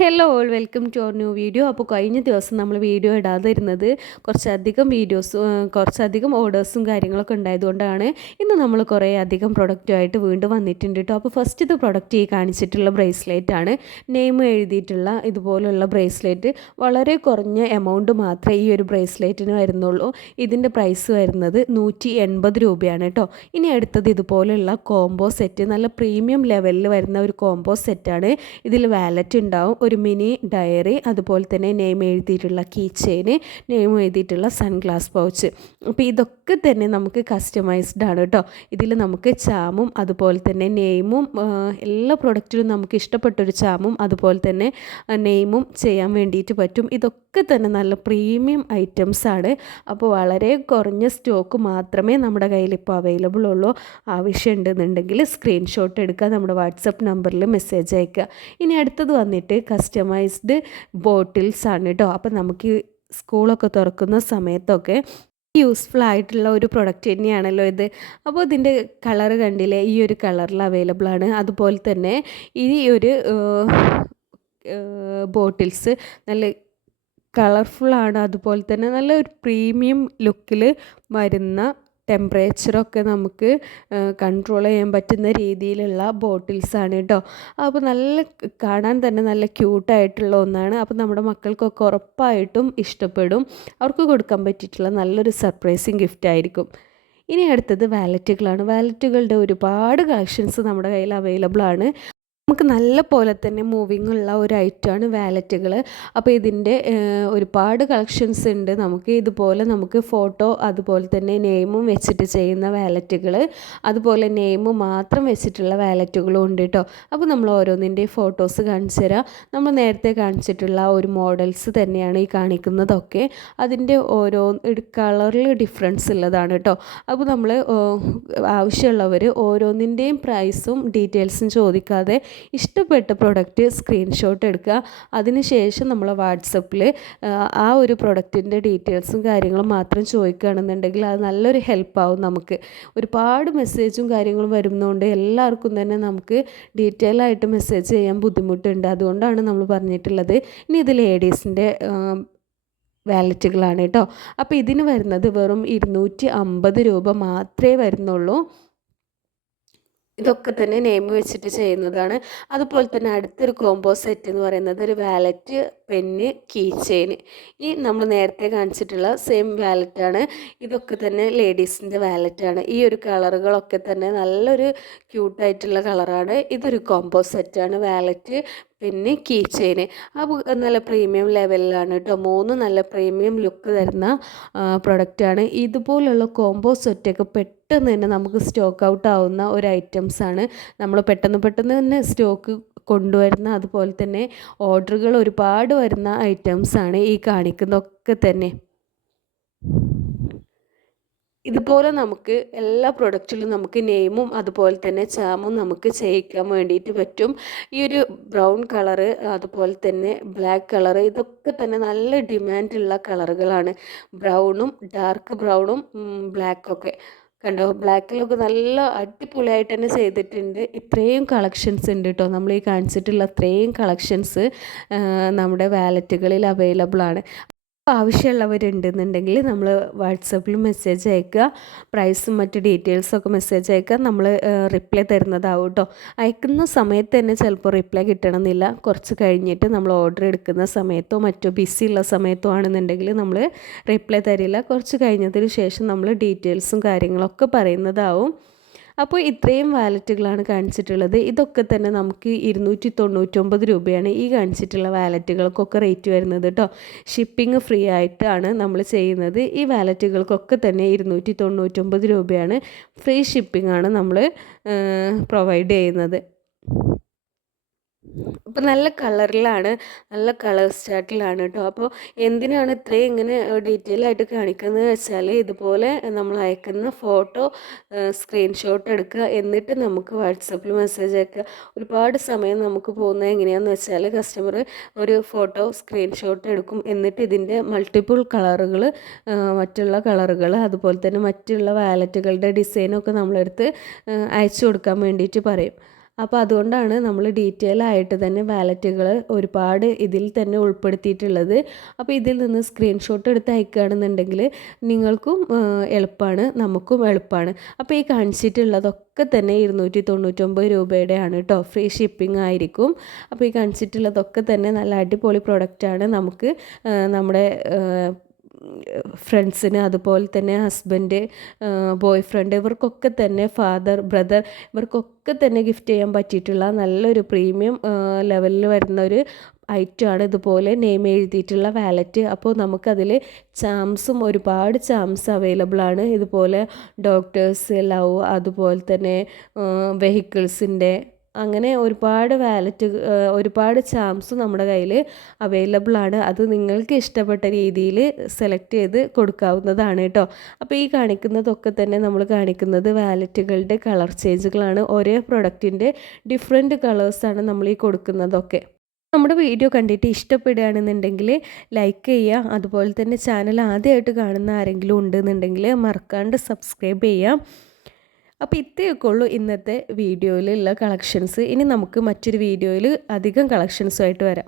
Hello all welcome to our new video. അപ്പോൾ കഴിഞ്ഞ ദിവസം നമ്മൾ വീഡിയോ ഇടാതിരുന്നത് കുറച്ചധികം ഓർഡേഴ്സും കാര്യങ്ങളൊക്കെ ഉണ്ടായതുകൊണ്ടാണ്. ഇന്ന് നമ്മൾ കുറേ അധികം പ്രൊഡക്റ്റുമായിട്ട് വീണ്ടും വന്നിട്ടുണ്ട് കേട്ടോ. അപ്പോൾ ഫസ്റ്റ് ഇത് പ്രൊഡക്റ്റ് ഈ കാണിച്ചിട്ടുള്ള ബ്രേസ്ലെറ്റ് ആണ്. നെയിം എഴുതിയിട്ടുള്ള ഇതുപോലുള്ള ബ്രേസ്ലെറ്റ്. വളരെ കുറഞ്ഞ എമൗണ്ട് മാത്രമേ ഈ ഒരു ബ്രേസ്ലെറ്റിന് വരുന്നുള്ളൂ. ഇതിൻ്റെ പ്രൈസ് വരുന്നത് 180 രൂപയാണ് കേട്ടോ. ഇനി അടുത്തത് ഇതുപോലുള്ള കോംബോ സെറ്റ്, നല്ല പ്രീമിയം ലെവലിൽ വരുന്ന ഒരു കോംബോ സെറ്റാണ്. ഇതിൽ വാലറ്റ് ഉണ്ടാവും, ഒരു മിനി ഡയറി, അതുപോലെ തന്നെ നെയിം എഴുതിയിട്ടുള്ള കീ ചെയിന്, നെയിം എഴുതിയിട്ടുള്ള സൺഗ്ലാസ് പൗച്ച്. അപ്പോൾ ഇതൊക്കെ തന്നെ നമുക്ക് കസ്റ്റമൈസ്ഡ് ആണ് കേട്ടോ. ഇതിൽ നമുക്ക് ചാമും അതുപോലെ തന്നെ നെയിമും എല്ലാ പ്രൊഡക്റ്റിലും നമുക്ക് ഇഷ്ടപ്പെട്ടൊരു ചാമും അതുപോലെ തന്നെ നെയിമും ചെയ്യാൻ വേണ്ടിയിട്ട് പറ്റും. ഇതൊക്കെ തന്നെ നല്ല പ്രീമിയം ഐറ്റംസ് ആണ്. അപ്പോൾ വളരെ കുറഞ്ഞ സ്റ്റോക്ക് മാത്രമേ നമ്മുടെ കയ്യിൽ ഇപ്പോൾ അവൈലബിൾ ഉള്ളൂ. ആവശ്യമുണ്ടെന്നുണ്ടെങ്കിൽ സ്ക്രീൻഷോട്ട് എടുക്കുക, നമ്മുടെ വാട്സപ്പ് നമ്പറിൽ മെസ്സേജ് അയക്കുക. ഇനി അടുത്തത് വന്നിട്ട് കസ്റ്റമൈസ്ഡ് ബോട്ടിൽസ് ആണ് കേട്ടോ. അപ്പോൾ നമുക്ക് സ്കൂളൊക്കെ തുറക്കുന്ന സമയത്തൊക്കെ യൂസ്ഫുൾ ആയിട്ടുള്ള ഒരു പ്രൊഡക്റ്റ് തന്നെയാണല്ലോ ഇത്. അപ്പോൾ ഇതിൻ്റെ കളർ കണ്ടില്ലേ, ഈ ഒരു കളറിൽ അവൈലബിൾ ആണ്. അതുപോലെ തന്നെ ഈ ഒരു ബോട്ടിൽസ് നല്ല കളർഫുള്ളാണ്, അതുപോലെ തന്നെ നല്ല ഒരു പ്രീമിയം ലുക്കിൽ വരുന്ന, ടെമ്പറേച്ചറൊക്കെ നമുക്ക് കൺട്രോൾ ചെയ്യാൻ പറ്റുന്ന രീതിയിലുള്ള ബോട്ടിൽസാണ് കേട്ടോ. അപ്പോൾ കാണാൻ തന്നെ നല്ല ക്യൂട്ടായിട്ടുള്ള ഒന്നാണ്. അപ്പോൾ നമ്മുടെ മക്കൾക്കൊക്കെ ഉറപ്പായിട്ടും ഇഷ്ടപ്പെടും. അവർക്ക് കൊടുക്കാൻ പറ്റിയിട്ടുള്ള നല്ലൊരു സർപ്രൈസിങ് ഗിഫ്റ്റ് ആയിരിക്കും. ഇനി അടുത്തത് വാലറ്റുകളാണ്. വാലറ്റുകളുടെ ഒരുപാട് കളക്ഷൻസ് നമ്മുടെ കയ്യിൽ അവൈലബിൾ ആണ്. നമുക്ക് നല്ല പോലെ തന്നെ മൂവിങ് ഉള്ള ഒരു ഐറ്റമാണ് വാലറ്റുകൾ. അപ്പോൾ ഇതിൻ്റെ ഒരുപാട് കളക്ഷൻസ് ഉണ്ട്. നമുക്ക് ഫോട്ടോ അതുപോലെ തന്നെ നെയിമും വെച്ചിട്ട് ചെയ്യുന്ന വാലറ്റുകൾ, അതുപോലെ നെയിം മാത്രം വെച്ചിട്ടുള്ള വാലറ്റുകളും ഉണ്ട് കേട്ടോ. അപ്പോൾ നമ്മൾ ഓരോന്നിൻ്റെ ഫോട്ടോസ് കാണിച്ചു തരാം. നമ്മൾ നേരത്തെ കാണിച്ചിട്ടുള്ള ഒരു മോഡൽസ് തന്നെയാണ് ഈ കാണിക്കുന്നതൊക്കെ. അതിൻ്റെ ഓരോ കളറിൽ ഡിഫറൻസ് ഉള്ളതാണ് കേട്ടോ. അപ്പോൾ നമ്മൾ ആവശ്യമുള്ളവർ ഓരോന്നിൻ്റെയും പ്രൈസും ഡീറ്റെയിൽസും ചോദിക്കാതെ ഇഷ്ടപ്പെട്ട പ്രൊഡക്റ്റ് സ്ക്രീൻഷോട്ട് എടുക്കുക. അതിനുശേഷം നമ്മൾ വാട്സപ്പിൽ ആ ഒരു പ്രൊഡക്റ്റിൻ്റെ ഡീറ്റെയിൽസും കാര്യങ്ങളും മാത്രം ചോദിക്കുകയാണെന്നുണ്ടെങ്കിൽ അത് നല്ലൊരു ഹെൽപ്പാവും. നമുക്ക് ഒരുപാട് മെസ്സേജും കാര്യങ്ങളും വരുന്നതുകൊണ്ട് എല്ലാവർക്കും തന്നെ നമുക്ക് ഡീറ്റെയിൽ ആയിട്ട് മെസ്സേജ് ചെയ്യാൻ ബുദ്ധിമുട്ടുണ്ട്. അതുകൊണ്ടാണ് നമ്മൾ പറഞ്ഞിട്ടുള്ളത്. ഇനി ഇത് ലേഡീസിൻ്റെ വാലറ്റുകളാണ് കേട്ടോ. അപ്പോൾ ഇതിന് വരുന്നത് വെറും 250 രൂപ മാത്രമേ വരുന്നുള്ളൂ. ഇതൊക്കെ തന്നെ നെയിം വെച്ചിട്ട് ചെയ്യുന്നതാണ്. അതുപോലെ തന്നെ അടുത്തൊരു കോംബോ സെറ്റ് എന്ന് പറയുന്നത് ഒരു വാലറ്റ്, പെന്ന്, കീ ചെയിൻ. ഈ നമ്മൾ നേരത്തെ കാണിച്ചിട്ടുള്ള സെയിം വാലറ്റാണ്. ഇതൊക്കെ തന്നെ ലേഡീസിൻ്റെ വാലറ്റാണ്. ഈ ഒരു കളറുകളൊക്കെ തന്നെ നല്ലൊരു ക്യൂട്ടായിട്ടുള്ള കളറാണ്. ഇതൊരു കോംബോ സെറ്റാണ്. വാലറ്റ്, പിന്നെ കീ ചെയിൻ. അപ്പോൾ നല്ല പ്രീമിയം ലെവലിലാണ് കേട്ടോ. നല്ല പ്രീമിയം ലുക്ക് തരുന്ന പ്രൊഡക്റ്റാണ്. ഇതുപോലുള്ള കോംബോ സെറ്റൊക്കെ പെട്ടെന്ന് തന്നെ നമുക്ക് സ്റ്റോക്ക് ഔട്ട് ആവുന്ന ഒരു ഐറ്റംസാണ്. നമ്മൾ പെട്ടെന്ന് തന്നെ സ്റ്റോക്ക് കൊണ്ടുവരുന്ന, അതുപോലെ തന്നെ ഓർഡറുകൾ ഒരുപാട് വരുന്ന ഐറ്റംസാണ് ഈ കാണിക്കുന്നതൊക്കെ തന്നെ. ഇതുപോലെ നമുക്ക് എല്ലാ പ്രൊഡക്റ്റിലും നമുക്ക് നെയിമും അതുപോലെ തന്നെ ചാമും നമുക്ക് ചെയ്യിക്കാൻ വേണ്ടിയിട്ട് പറ്റും. ഈ ഒരു ബ്രൗൺ കളറ് അതുപോലെ തന്നെ ബ്ലാക്ക് കളറ് ഇതൊക്കെ തന്നെ നല്ല ഡിമാൻഡുള്ള കളറുകളാണ്. ബ്രൗണും ഡാർക്ക് ബ്രൗണും ബ്ലാക്കൊക്കെ കണ്ടോ. ബ്ലാക്കിലൊക്കെ നല്ല അടിപൊളിയായിട്ട് തന്നെ ചെയ്തിട്ടുണ്ട്. ഇത്രയും കളക്ഷൻസ് ഉണ്ട് കേട്ടോ. നമ്മൾ ഈ കാണിച്ചിട്ടുള്ള അത്രയും കളക്ഷൻസ് നമ്മുടെ വാലറ്റുകളിൽ അവൈലബിൾ ആണ്. ആവശ്യമുള്ളവരുണ്ടെന്നുണ്ടെങ്കിൽ നമ്മൾ വാട്സപ്പിൽ മെസ്സേജ് അയക്കുക. പ്രൈസും മറ്റ് ഡീറ്റെയിൽസൊക്കെ മെസ്സേജ് അയക്കുക. നമ്മൾ റിപ്ലൈ തരുന്നതാവും കേട്ടോ. അയക്കുന്ന സമയത്ത് തന്നെ ചിലപ്പോൾ റിപ്ലൈ കിട്ടണമെന്നില്ല. കുറച്ച് കഴിഞ്ഞിട്ട് നമ്മൾ ഓർഡർ എടുക്കുന്ന സമയത്തോ മറ്റോ ബിസി ഉള്ള സമയത്തോ ആണെന്നുണ്ടെങ്കിൽ നമ്മൾ റിപ്ലൈ തരില്ല. കുറച്ച് കഴിഞ്ഞതിന് ശേഷം നമ്മൾ ഡീറ്റെയിൽസും കാര്യങ്ങളൊക്കെ പറയുന്നതാവും. അപ്പോൾ ഇത്രയും വാലറ്റുകളാണ് കാണിച്ചിട്ടുള്ളത്. ഇതൊക്കെ തന്നെ നമുക്ക് 299 രൂപയാണ് ഈ കാണിച്ചിട്ടുള്ള വാലറ്റുകൾക്കൊക്കെ റേറ്റ് വരുന്നത് കേട്ടോ. ഷിപ്പിംഗ് ഫ്രീ ആയിട്ടാണ് നമ്മൾ ചെയ്യുന്നത്. ഈ വാലറ്റുകൾക്കൊക്കെ തന്നെ 299 രൂപയാണ്. ഫ്രീ ഷിപ്പിംഗ് ആണ് നമ്മൾ പ്രൊവൈഡ് ചെയ്യുന്നത്. അപ്പോൾ നല്ല കളറിലാണ്, നല്ല കളർ സ്റ്റാർട്ടിലാണ് കേട്ടോ. അപ്പോൾ എന്തിനാണ് ഇത്രയും ഇങ്ങനെ ഡീറ്റെയിൽ ആയിട്ട് കാണിക്കുന്നത് വെച്ചാൽ, ഇതുപോലെ നമ്മൾ അയക്കുന്ന ഫോട്ടോ സ്ക്രീൻഷോട്ട് എടുക്കുക, എന്നിട്ട് നമുക്ക് വാട്സപ്പിൽ മെസ്സേജ് അയക്കുക. ഒരുപാട് സമയം നമുക്ക് പോകുന്നത് എങ്ങനെയാണെന്ന് വെച്ചാൽ, കസ്റ്റമർ ഒരു ഫോട്ടോ സ്ക്രീൻഷോട്ട് എടുക്കും, എന്നിട്ട് ഇതിൻ്റെ മൾട്ടിപ്പിൾ കളറുകൾ, മറ്റുള്ള കളറുകൾ അതുപോലെ തന്നെ മറ്റുള്ള വാലറ്റുകളുടെ ഡിസൈനൊക്കെ നമ്മളെടുത്ത് അയച്ചു കൊടുക്കാൻ വേണ്ടിയിട്ട് പറയും. അപ്പോൾ അതുകൊണ്ടാണ് നമ്മൾ ഡീറ്റെയിൽ ആയിട്ട് തന്നെ വാലറ്റുകൾ ഒരുപാട് ഇതിൽ തന്നെ ഉൾപ്പെടുത്തിയിട്ടുള്ളത്. അപ്പോൾ ഇതിൽ നിന്ന് സ്ക്രീൻഷോട്ട് എടുത്ത് അയക്കുകയാണെന്നുണ്ടെങ്കിൽ നിങ്ങൾക്കും എളുപ്പമാണ്, നമുക്കും എളുപ്പമാണ്. അപ്പോൾ ഈ കാണിച്ചിട്ടുള്ളതൊക്കെ തന്നെ 299 രൂപയുടെ ആണ് കേട്ടോ. ഫ്രീ ഷിപ്പിംഗ് ആയിരിക്കും. അപ്പോൾ ഈ കാണിച്ചിട്ടുള്ളതൊക്കെ തന്നെ നല്ല അടിപൊളി പ്രൊഡക്റ്റാണ്. നമുക്ക് നമ്മുടെ ഫ്രണ്ട്സിന്, അതുപോലെ തന്നെ ഹസ്ബൻഡ്, ബോയ് ഫ്രണ്ട്, ഇവർക്കൊക്കെ തന്നെ ഫാദർ, ബ്രദർ, ഇവർക്കൊക്കെ തന്നെ ഗിഫ്റ്റ് ചെയ്യാൻ പറ്റിയിട്ടുള്ള നല്ലൊരു പ്രീമിയം ലെവലിൽ വരുന്ന ഒരു ഐറ്റമാണ് ഇതുപോലെ നെയിം എഴുതിയിട്ടുള്ള വാലറ്റ്. അപ്പോൾ നമുക്കതിൽ ഒരുപാട് ചാംസ് അവൈലബിൾ ആണ്. ഇതുപോലെ ഡോക്ടേഴ്സ്, ലവ്, അതുപോലെ തന്നെ വെഹിക്കിൾസിൻ്റെ, അങ്ങനെ ഒരുപാട് ചാംസ് നമ്മുടെ കയ്യിൽ അവൈലബിൾ ആണ്. അത് നിങ്ങൾക്ക് ഇഷ്ടപ്പെട്ട രീതിയിൽ സെലക്ട് ചെയ്ത് കൊടുക്കാവുന്നതാണ് കേട്ടോ. അപ്പോൾ ഈ കാണിക്കുന്നതൊക്കെ തന്നെ നമ്മൾ കാണിക്കുന്നത് വാലറ്റുകളുടെ കളർ ചേഞ്ചുകളാണ്. ഒരേ പ്രൊഡക്റ്റിൻ്റെ ഡിഫറെൻറ്റ് കളേഴ്സാണ് നമ്മൾ ഈ കൊടുക്കുന്നതൊക്കെ. നമ്മുടെ വീഡിയോ കണ്ടിട്ട് ഇഷ്ടപ്പെടുകയാണെന്നുണ്ടെങ്കിൽ ലൈക്ക് ചെയ്യുക. അതുപോലെ തന്നെ ചാനൽ ആദ്യമായിട്ട് കാണുന്ന ആരെങ്കിലും ഉണ്ടെന്നുണ്ടെങ്കിൽ മറക്കാണ്ട് സബ്സ്ക്രൈബ് ചെയ്യാം. അപ്പോൾ ഇത്രയൊക്കെ ഉള്ളൂ ഇന്നത്തെ വീഡിയോയിലുള്ള കളക്ഷൻസ്. ഇനി നമുക്ക് മറ്റൊരു വീഡിയോയിൽ അധികം കളക്ഷൻസുമായിട്ട് വരാം.